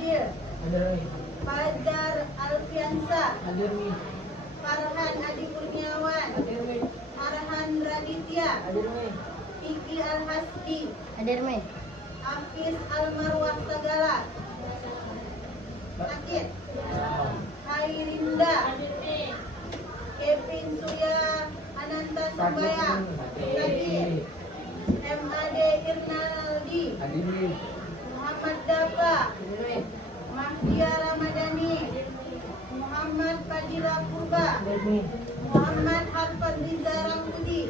Fadil, Fajar Alfiansa, Farhan Adi Kurniawan, Arhan Raditya, Kiki Al-Hasbi, Hafiz Al-Marwah Sagala, Akid, Hairinda, Kevin Surya Ananta Sumbaya, Sakit, MAD Irnaldi, Muhammad Dafa, Mahdia Ramadhani, Muhammad Fadila Purba, Muhammad Harfad Riza Rangkudi,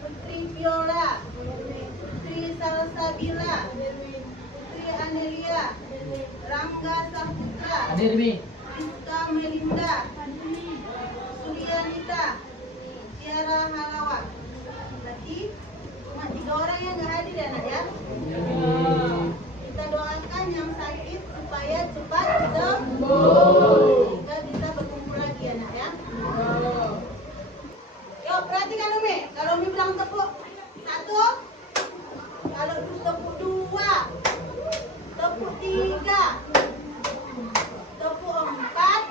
Putri Viola, Putri Salsabila, Putri Anelia, Rangga Saputra, Rizka Melinda, Suryanita, Tiara Halawa. Berarti cuma 3 orang yang nggak hadir ya nak ya. Kita doakan yang sakit supaya cepat sembuh. Kita bisa berkumpul lagi ya nak ya. Yuk perhatikan Umi. Kalau Umi bilang tepuk 1, kalau tepuk 2, tepuk 3, tepuk 4,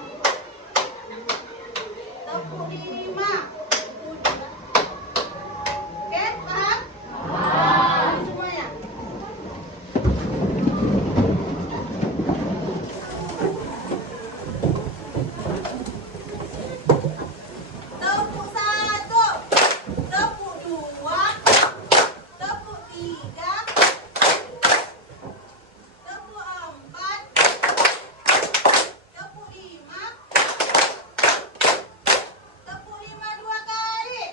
tepuk 5. Oke, paham? Paham semuanya. Tepuk 1, tepuk 2, tepuk 3, tepuk 4, tepuk 5, tepuk 5 2 kali.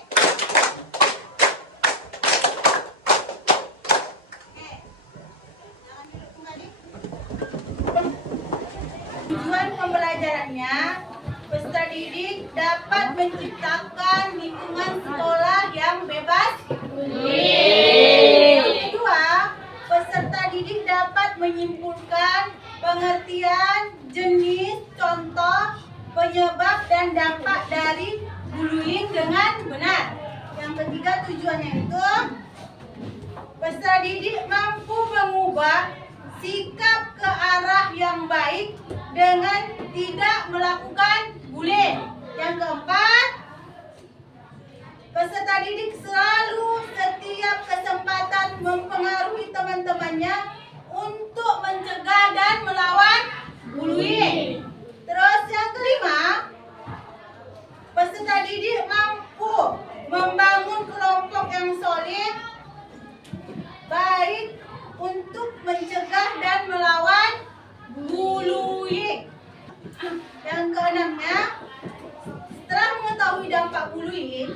Oke, jangan duduk kembali. Tujuan pembelajarannya, peserta didik dapat menciptakan lingkungan sekolah yang bebas. Yang kedua, peserta didik dapat menyimpulkan pengertian, jenis, contoh, penyebab, dan dampak dari bullying dengan benar. Yang ketiga, tujuannya itu peserta didik mampu mengubah sikap ke arah yang baik dengan tidak melakukan bullying. Yang keempat, peserta didik selalu setiap kesempatan mempengaruhi teman-temannya untuk mencegah dan melawan bullying. Terus yang kelima, peserta didik mampu membangun kelompok yang solid, baik untuk mencegah dan melawan bullying. Yang keenamnya, setelah mengetahui dampak bullying,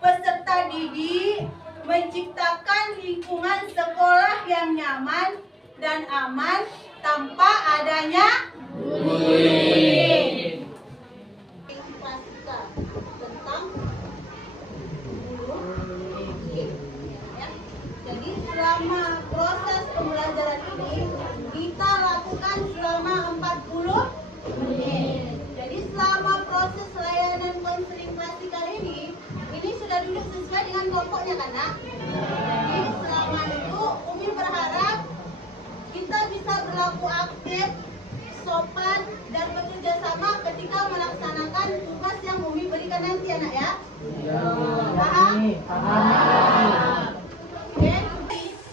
peserta didik menciptakan lingkungan sekolah yang nyaman dan aman tanpa adanya bullying. Tentang bullying. Jadi selama proses pembelajaran ini kita lakukan selama 40 menit. Jadi selama proses layanan konseling klasik kali ini sudah duduk sesuai dengan kelompoknya kan nak? Jadi selama itu Umi berharap kita bisa berlaku aktif, sopan, dan bekerja sama ketika melaksanakan tugas yang Umi berikan nanti anak ya. Paham? Paham. Oke,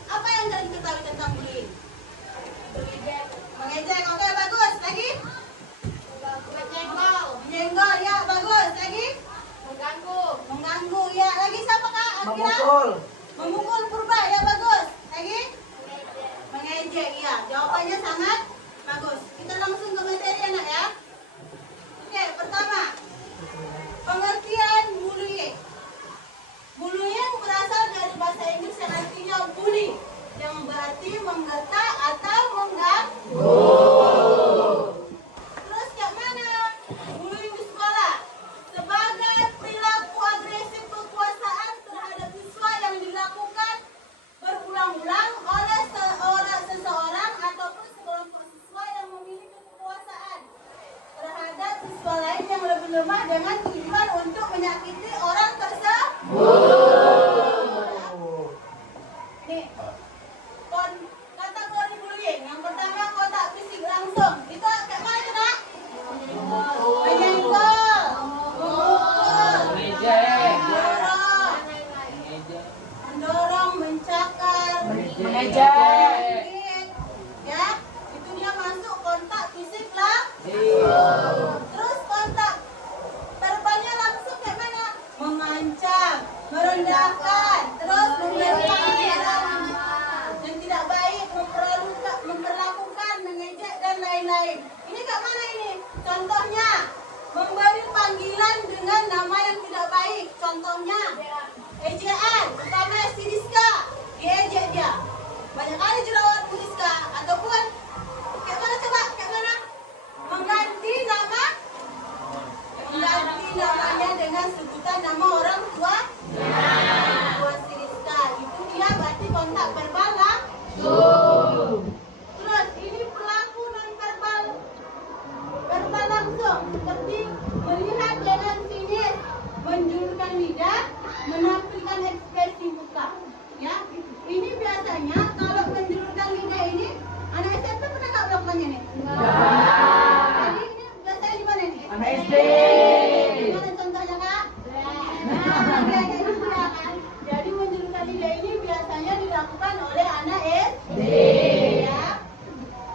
apa yang kalian ketahui tentang bullying? Mengejek, oke bagus. Lagi? Menyenggol, ya bagus. Lagi? Mengganggu, ya. Lagi siapa kak? Memukul Purba, ya bagus. Lagi? Mengejek, ya. Jawabannya sangat bagus. Kita langsung ke materi anak ya. Oke, pertama, pengertian bullying. Bullying berasal dari bahasa Inggris yang artinya bully, yang berarti menggertak atau mengganggu. Terus yang mana? Bullying di sekolah sebagai perilaku agresif kekuasaan terhadap siswa yang dilakukan berulang-ulang oleh seseorang ataupun sekelompok siswa yang memiliki kekuasaan terhadap siswa lain yang lebih lemah dengan tujuan untuk menyakiti orang tersebut. Nih, kategori bullying. Yang pertama namanya dengan sebutan nama orang tua. Tua si Rizka. Itu dia berarti kontak verbal langsung. Terus ini pelaku non verbal. Verbal langsung seperti melihat dengan sinis, menjulurkan lidah, menampilkan ekspresi muka. Ya, ini biasanya kalau menjulurkan lidah ini anak SMP pernah nggak melakukannya nih? Jadi ini biasanya di mana nih? Anak SD. Gimana contohnya kak? Nah, kayak gitu ya kan. Jadi menjulurkan lidah ini biasanya dilakukan oleh anak SD. Ya.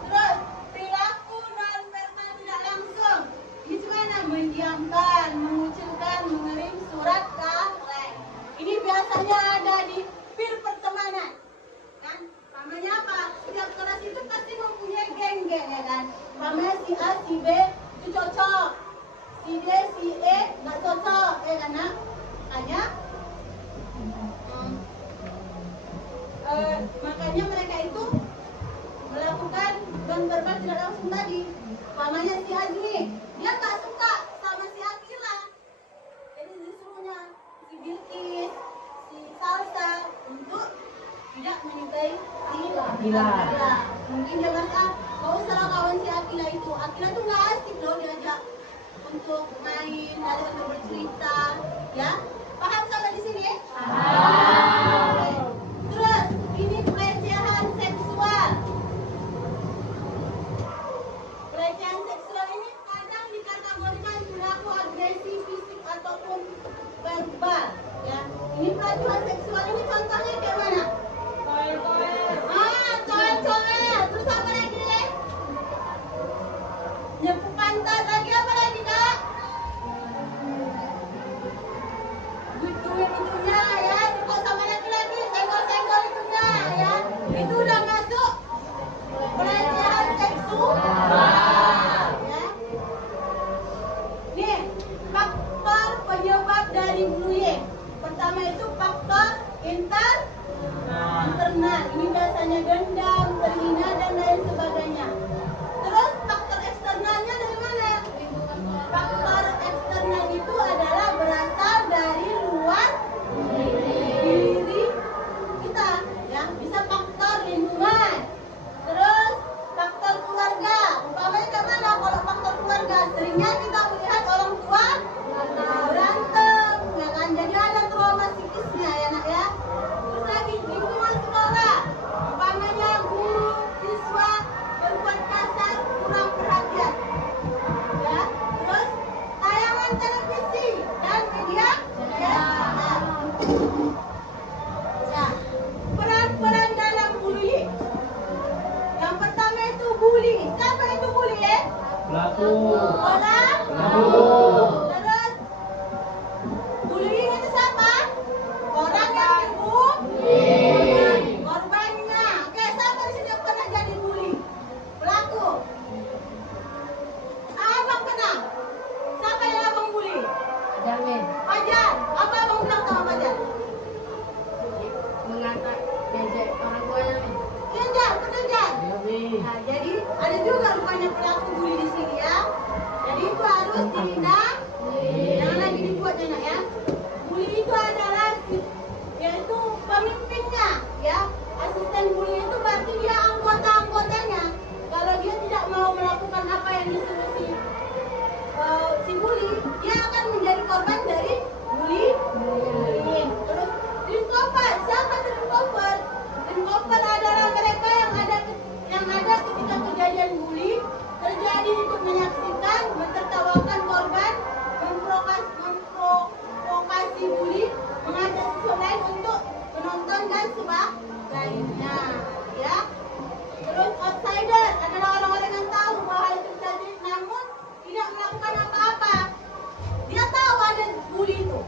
Terus perilaku non verbal tidak langsung. Ini gimana? Mendiamkan, mengucilkan, mengirim surat kaleng. Ini biasanya ada di pir pertemanan. Kan? Namanya apa? Setiap kelas itu pasti mempunyai geng-geng ya kan. Namanya si A, si B itu cocok, si D, si E nggak cocok ya kan? Makanya mereka itu melakukan non-verbal tidak langsung tadi. Namanya si Azmi, dia nggak suka sama si Akila, jadi disuruhnya si Bilkis, si Salsa untuk tidak menyukai si Akila. Mungkin dia merasa kau salah kawan si Akila itu. Akila tuh nggak asik loh diajak untuk main, ada untuk bercerita, ya. Paham sampai di sini? Paham. Terus ini pelecehan seksual. Pelecehan seksual ini kadang dikategorikan perilaku agresi fisik ataupun verbal, ya. Ini pelecehan seksual ini contohnya kayak mana? Coel. Terus apa lagi? Nyepu pantat, lagi apa lagi kak? Duit itunya ya, kok sama lagi senggol itunya ya. Itu udah masuk pelecehan seksual. Ya. Nih, faktor penyebab dari bullying. Pertama itu faktor internal. Ini biasanya dendam, terhina dan lain sebagainya. Terus faktor eksternalnya dari mana? Faktor eksternal itu adalah berasal dari luar diri kita, ya. Bisa faktor lingkungan. Terus faktor keluarga. Umpamanya kemana? Kalau faktor keluarga, seringnya kita melihat orang tua berantem, ya kan? Jadi ada trauma psikisnya ya nak ya. Terus lagi lingkungan sekolah. Umpamanya guru, siswa berbuat kasar, kurang perhatian. Ya. Terus tayangan televisi dan media sosial. Ya. Peran-peran dalam bullying. Yang pertama itu bully. Siapa itu bully ya? Pelaku. Orang. Terus bullying itu siapa? Orang yang dibully. Korbannya. Oke, siapa di sini yang pernah jadi bully? Pelaku. Abang pernah. Siapa yang abang bully? Fajar. Apa abang bilang sama Fajar? Mengangkat bejek orang tuanya. Kejar, pekerjaan. Nah, jadi ada juga rupanya pelaku bully di sini ya. Jadi itu harus ditindak. Jangan lagi dibuat enak ya. Bully itu adalah yaitu pemimpinnya ya. Asisten bully itu berarti dia anggotanya. Kalau dia tidak mau melakukan apa yang disuruh si bully, dia akan menjadi korban dari bullying. Terus ringkover, siapa itu ringkover? Ringkover adalah mereka yang ada ketika kejadian bully terjadi untuk menyaksikan, mentertawakan korban, memprovokasi bully, mengajak siswa lain untuk menonton dan sebagainya, ya. Terus outsider adalah orang-orang yang tahu bahwa itu terjadi namun tidak melakukan apa-apa. Dia tahu ada bully itu,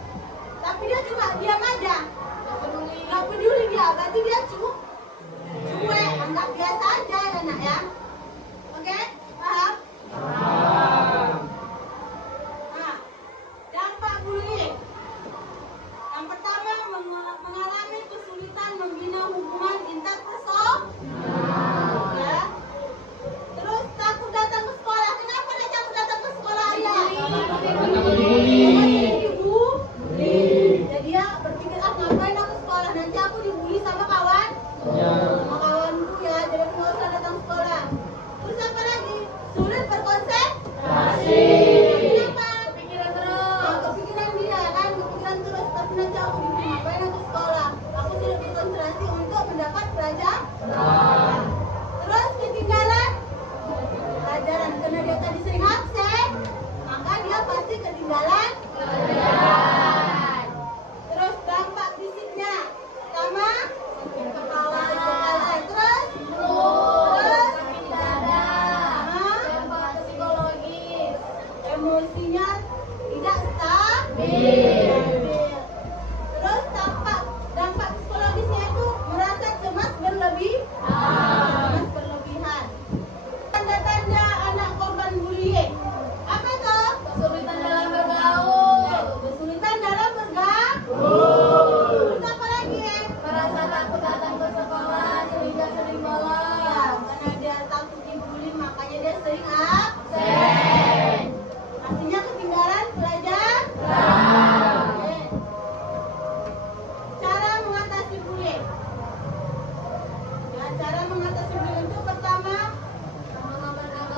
tapi dia juga diam aja, nggak peduli dia, berarti dia cuek, anggap biasa aja ya nak ya. Oke, paham? Nah, dampak bullying. Yang pertama mengalami kesulitan membina hubungan interpersonal. Ya. Terus takut datang ke sekolah. Kenapa dia takut datang ke sekolah ayah? Takut dibully. belajar? Terus ketinggalan pelajaran karena dia tadi sering absen, maka dia pasti ketinggalan pelajaran. Terus dampak fisiknya pertama sakit kepala, terus sakit dada, dampak psikologis, emosinya tidak stabil. Terus dampak psikologisnya itu merasa cemas berlebihan. Tanda-tanda anak korban bullying apa tuh? Kesulitan dalam bergaul. Terus apa lagi? Merasa takut datang ke sekolah sehingga sering bolos. Ya, karena dia takut dibully makanya dia sering absen. Artinya ketinggalan pelajaran. Oke. Cara mengatasi bullying. Ya, cara mengatasi bullying itu pertama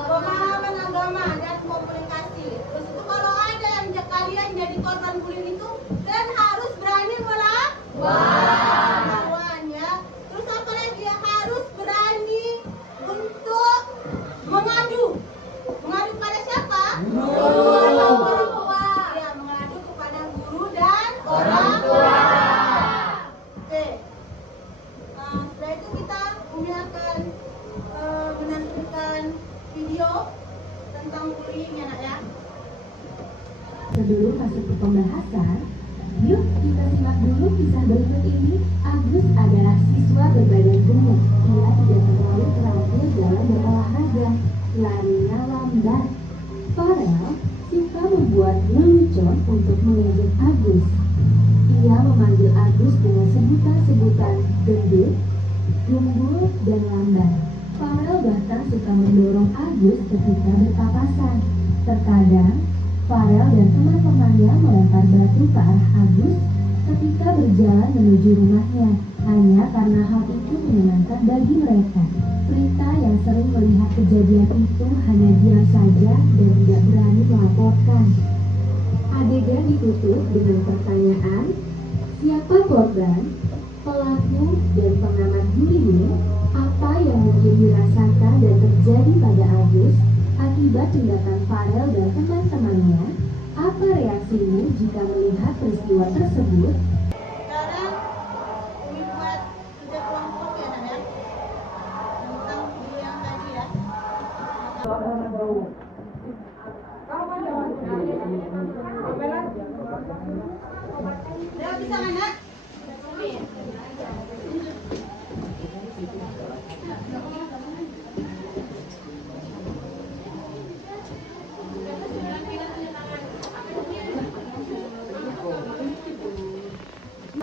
pemahaman agama dan komunikasi. Terus itu kalau ada yang kalian jadi korban bullying itu dan harus berani melawan ya. Terus apa lagi ya? Harus berani untuk mengadu. Mengadu pada siapa? Guru atau orang tua. Ya, mengadu kepada guru dan orang tua. Oke. Setelah itu Umi akan menampilkan video tentang bullying ya nak ya. Sebelum masuk ke pembahasan, yuk kita simak dulu kisah berikut ini. Agus adalah siswa berbadan gemuk. Ia tidak terlalu terampil dalam berolahraga. Larinya lambat. Farel suka membuat lelucon untuk mengejek Agus. Ia memanggil Agus dengan sebutan-sebutan gendut, gembul, dan lambat. Farel bahkan suka mendorong Agus ketika berpapasan. Terkadang, Farel dan teman-temannya melempar batu ke arah Agus ketika berjalan menuju rumahnya, hanya karena hal itu menyenangkan bagi mereka. Prita yang sering melihat kejadian itu hanya diam saja dan tidak berani melaporkan. Adegan ditutup dengan pertanyaan, siapa korban, pelaku, dan pengamat bullying? Apa yang mungkin dirasakan dan terjadi pada Agus akibat tindakan Farel dan teman-temannya? Apa reaksimu jika melihat peristiwa tersebut? Sekarang Umi buat kerja kelompok ya nak ya. Tentang video yang tadi ya. Leo bisa nggak nak?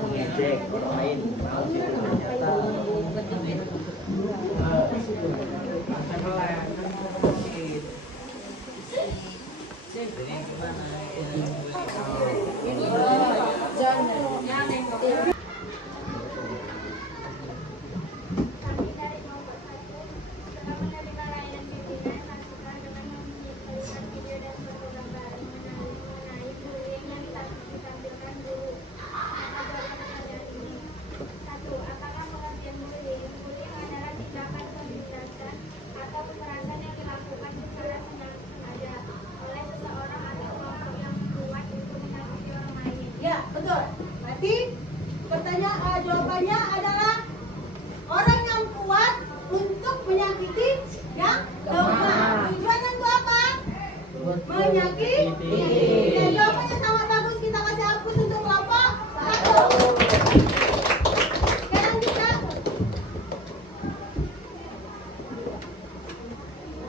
Ngejek orang lain ternyata ini gimana Ya, betul. Berarti jawabannya adalah orang yang kuat untuk menyakiti yang lemah. Tujuannya itu apa? Menyakiti. Dan jawabannya sangat bagus. Kita kasih hapus untuk kelompok 1. Sekarang kita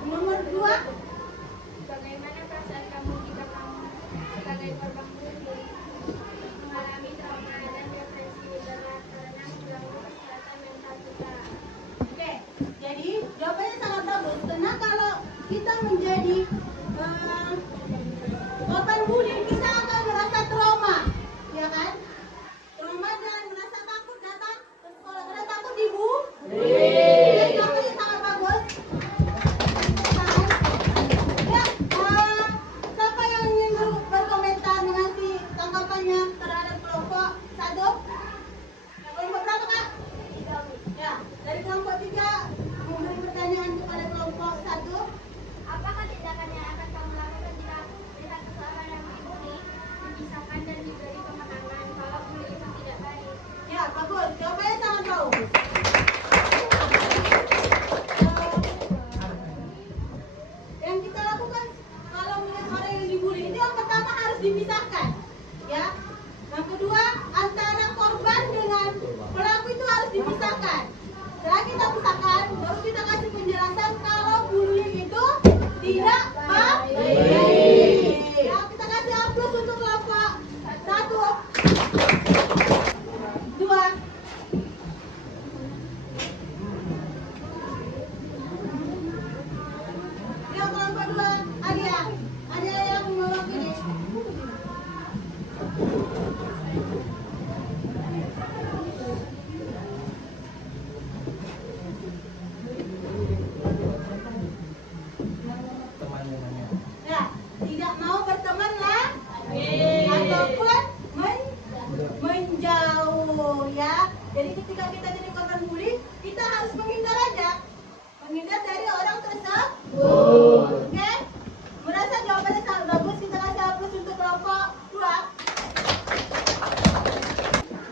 nomor 2. Bagaimana perasaan kamu jika kamu sebagai korban bullying mengalami trauma dan depresi berat karena mengganggu kesehatan mental kita? Oke, jadi jawabannya sangat bagus. Karena kalau kita menjadi korban bullying, kita akan merasa trauma, ya kan? Trauma dan merasa takut datang ke sekolah. Karena takut dibully. Jawabannya sangat bagus. Ya, siapa yang ingin berkomentar mengasih tanggapannya terhadap kelompok 1? Kelompok berapa kak? Ya, dari Ya. Yang kedua, antara korban dengan pelaku itu harus dipisahkan. Setelah kita pisahkan, baru kita kasih penjelasan kalau bullying itu tidak baik. Ya, kita kasih aplaus untuk kelompok 1, 2. Yang kelompok 2, Adia. Adia yang mewakili. Teman-temannya. Ya, tidak mau berteman lah, ataupun menjauh ya. Jadi ketika kita jadi korban bully, kita harus menghindar aja, menghindar dari orang tersebut. Oke? Merasa jawabannya sangat bagus, kita kasih aplaus untuk kelompok 2.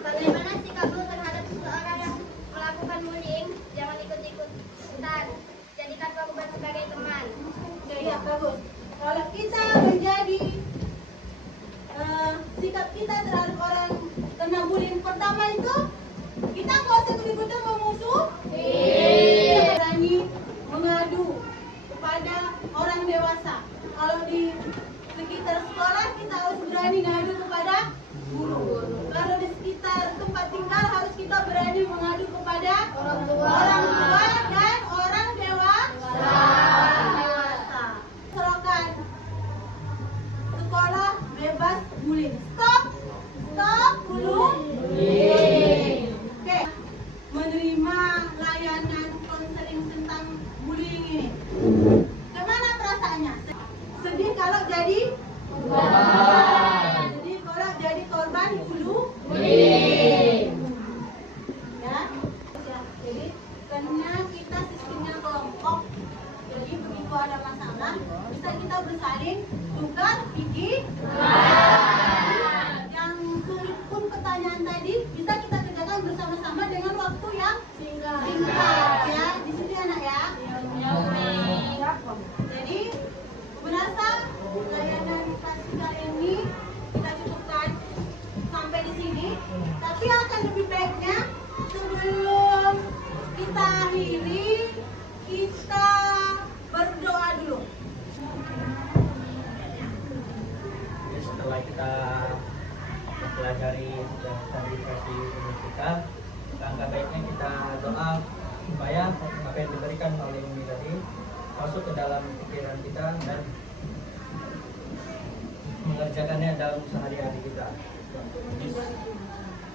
Bagaimana sikapmu terhadap seseorang yang melakukan bullying? Jangan ikut-ikutan. Jadikan korban sebagai teman. Oke, ya bagus. Kalau kita menjadi sikap kita terhadap orang kena bullying pertama itu, kita nggak usah ikut-ikutan memusuh. Kita berani mengadu kepada orang dewasa. Kalau di sekitar sekolah kita harus berani mengadu kepada guru. Kalau di sekitar tempat tinggal harus kita berani mengadu kepada orang tua dan orang dewasa. Selogan sekolah bebas bullying. Stop bullying. Oke, menerima layanan konseling tentang bullying ini. Gimana perasaannya? Sedih kalau jadi korban. Sedih kalau jadi korban bullying. Ya. Jadi karena kita sistemnya kelompok, jadi begitu ada masalah bisa kita bersaling tukar pikiran. Yang sulit pun pertanyaan tadi bisa kita kerjakan bersama-sama dengan waktu yang singkat ya. Di sini anak ya. Jadi merasa layanan klasik kali ini kita cukupkan sampai di sini. Tapi akan lebih baiknya sebelum kita akhiri, kita berdoa dulu. Jadi setelah kita mempelajari dan dikasih ilmu kita, langkah baiknya kita doa supaya apa yang diberikan oleh Umi tadi masuk ke dalam pikiran kita dan mengerjakannya dalam sehari-hari kita.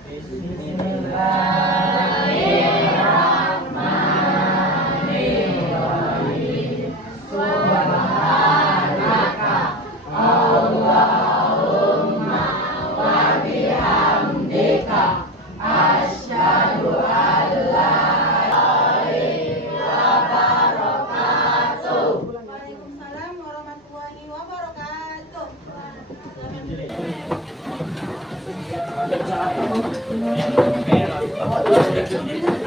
Bismillahirrahmanirrahim. Subhanaka Allahumma wa bihamdika asyhadu an la Waalaikumsalam warahmatullahi wabarakatuh. Oke.